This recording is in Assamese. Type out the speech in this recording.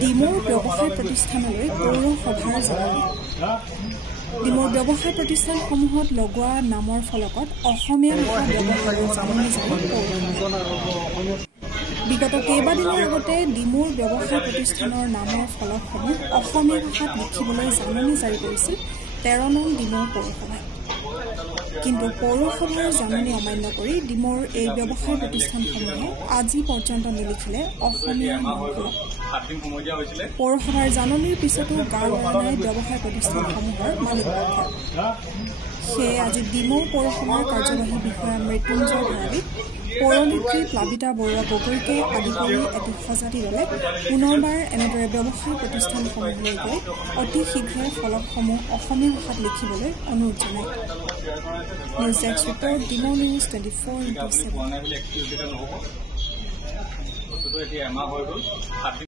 ডিমৌৰ ব্যৱসায় প্ৰতিষ্ঠানলৈ পৌৰসভাৰ জাননী ডিমৌৰ ব্যৱসায় প্ৰতিষ্ঠানসমূহত লগোৱা নামৰ ফলকত অসমীয়া ভাষা ব্যৱহাৰৰ জাননী জাৰি পৌৰসভাই বিগত কেইবাদিনৰ আগতে ডিমৌৰ ব্যৱসায় প্ৰতিষ্ঠানৰ নামৰ ফলকসমূহ অসমীয়া ভাষাত লিখিবলৈ জাননী জাৰি কৰিছিল 13 নং ডিমৌ পৌৰসভাই কিন্তু পৌৰসভাৰ জাননী অমান্য কৰি ডিমৌৰ এই ব্যৱসায় প্ৰতিষ্ঠানসমূহে আজি পৰ্যন্ত নিলিখিলে অসমীয়া নামফলক পৌৰসভাৰ জাননীৰ পিছতো গাৰ নাই ব্যৱসায় প্ৰতিষ্ঠানসমূহৰ মালিকপক্ষ সেয়ে আজি ডিমৌ পৌৰসভাৰ কাৰ্যবাহী বিষয়া মৃত্যুঞ্জয় ভৰালী পৌৰনেত্ৰী প্লাবিতা বৰুৱা গগৈকে আদি কৰি এটি সজাতি দলে পুনৰবাৰ এনেদৰে ব্যৱসায় প্ৰতিষ্ঠানসমূহলৈ গৈ অতি শীঘ্ৰে ফলকসমূহ অসমীয়া ভাষাত লিখিবলৈ অনুৰোধ জনায় news desk report Dimow news 24/7